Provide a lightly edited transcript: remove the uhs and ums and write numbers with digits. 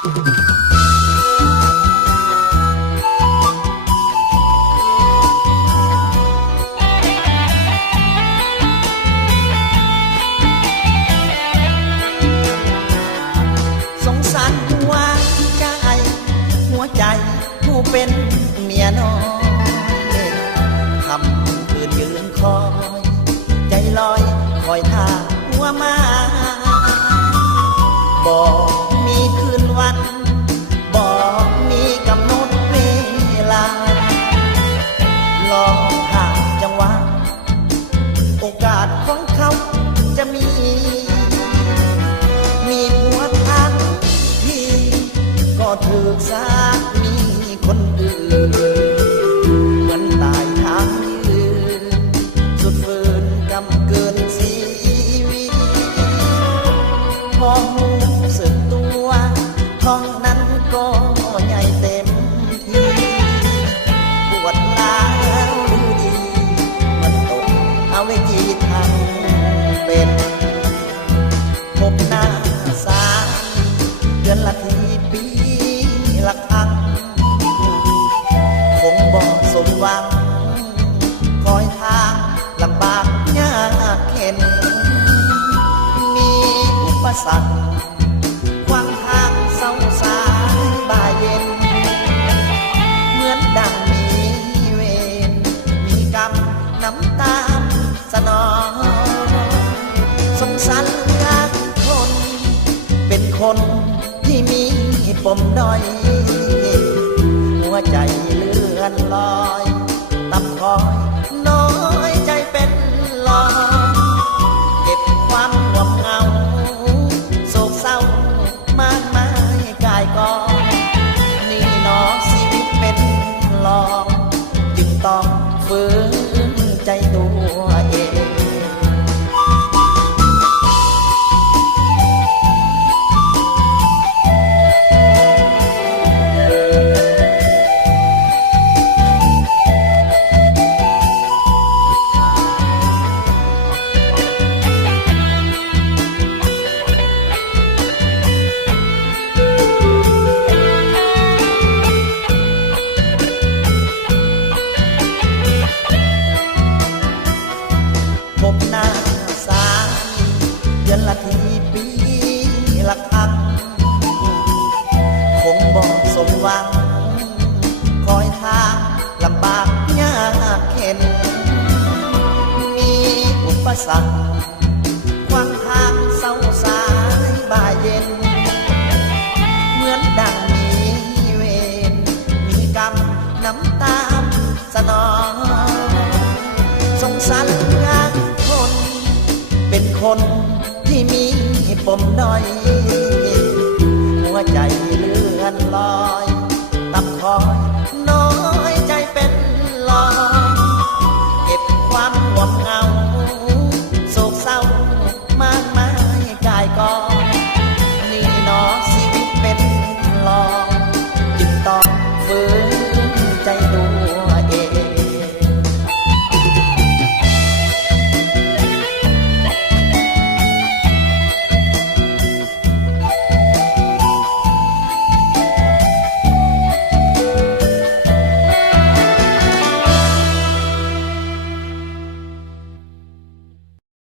ผู้เป็นเมียน้อยคำคืนยืนคอยใจลอยคอยท่าหัวมาบอกมีคืนวันบอกมีกำหนดเวลารอหาจังหวะโอกาสของเขาจะมีผัวทันทีก็ถือสามีคนอื่นเหมือนตายทางยืนสุดฝืนกำเกินชีวิตพอหูสึกตัวท้องนั้นก็ใหญ่เต็มที่ปวดร้าวดูดีมันตกเอาไว้จีทำเป็นพบหน้าสาเดือนละทีปีละครั้งคงบอกสมหวังคอยทางลำบากยากเข็นมีอุปสรรคขวางทางเศร้าสายบ่ายเย็นเหมือนดังมีเวรมีกรรมน้ำตาสนองสงสารคนเป็นคนที่มีปมด้อยหัวใจเลื่อนลอยตับคอยน้อยใจเป็นลอยเก็บความห่วงเหงาโศกเศร้ามากมายกายกองนี่หนอชีวิตเป็นลองจึงต้องฝืนใจตัวเองพบหน้าสามีเดือนละทีปีละครั้งคงบอกสมหวังคอยทางลำบากยากเข็นมีอุปสรรคขวางทางเศร้าสายบ่ายเย็นเหมือนดังมีเวรมีกรรมน้ำตาสนองสงสารคนเป็นคนที่มีปมด้อยหัวใจเลื่อนลอย